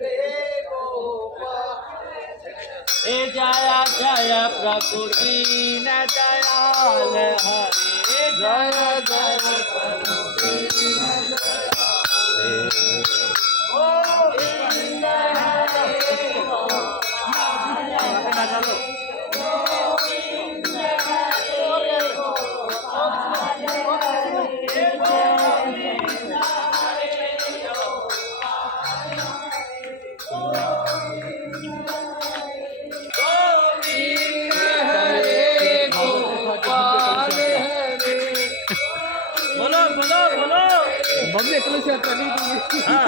हे जया जय प्रभु दीन दयाल हरे जय जय प्रभु दीन दयाल गोविंद हरे गोपाल गोविंद हरे गोपाल बोलो बोलो बोलो बघ एकलं शेत हाँ